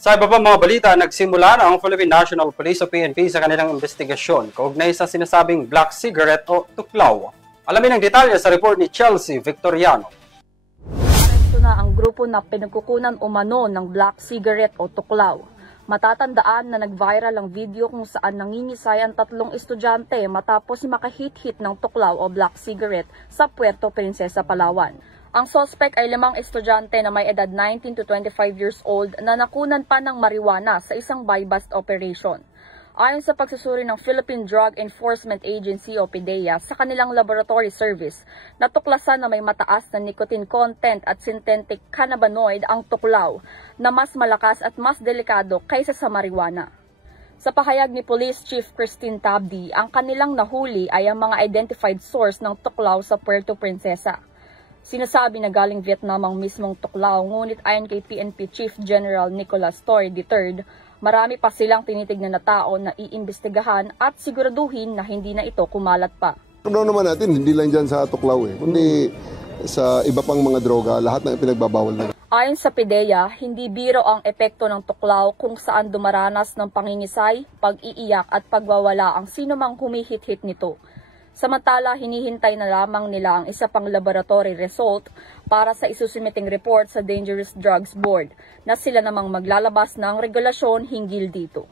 Sa iba pa mga balita, nagsimula na ang Philippine National Police o PNP sa kanilang investigasyon kaugnay sa sinasabing black cigarette o tuklaw. Alamin ang detalye sa report ni Chelsea Victoriano. Aresto na ang grupo na pinagkukunan umano ng black cigarette o tuklaw. Matatandaan na nag-viral ang video kung saan nangingisay ang 3 estudyante matapos makahit-hit ng tuklaw o black cigarette sa Puerto Princesa, Palawan. Ang suspect ay 5 estudyante na may edad 19 to 25 years old na nakunan pa ng marijuana sa isang buy-bust operation. Ayon sa pagsusuri ng Philippine Drug Enforcement Agency o PDEA sa kanilang laboratory service, natuklasan na may mataas na nicotine content at synthetic cannabinoid ang tuklaw na mas malakas at mas delikado kaysa sa marijuana. Sa pahayag ni Police Chief Christine Tabdi, ang kanilang nahuli ay ang mga identified source ng tuklaw sa Puerto Princesa. Sinasabi na galing Vietnam ang mismong tuklaw, ngunit ayon kay PNP Chief General Nicolas Torre III, marami pa silang tinitignan na tao na iimbestigahan at siguraduhin na hindi na ito kumalat pa. Ano naman natin, hindi lang dyan sa tuklaw kundi sa iba pang mga droga, lahat ng pinagbabawal na. Ayon sa PDEA, hindi biro ang epekto ng tuklaw kung saan dumaranas ng pangingisay, pag-iiyak at pagwawala ang sinumang humihit-hit nito. Samantala, hinihintay na lamang nila ang isa pang laboratory result para sa isusumiting report sa Dangerous Drugs Board na sila namang maglalabas ng regulasyon hinggil dito.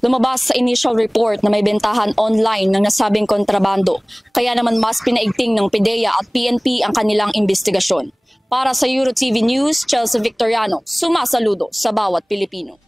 Lumabas sa initial report na may bentahan online ng nasabing kontrabando, kaya naman mas pinaigting ng PDEA at PNP ang kanilang investigasyon. Para sa EuroTV News, Chelsea Victoriano, sumasaludo sa bawat Pilipino.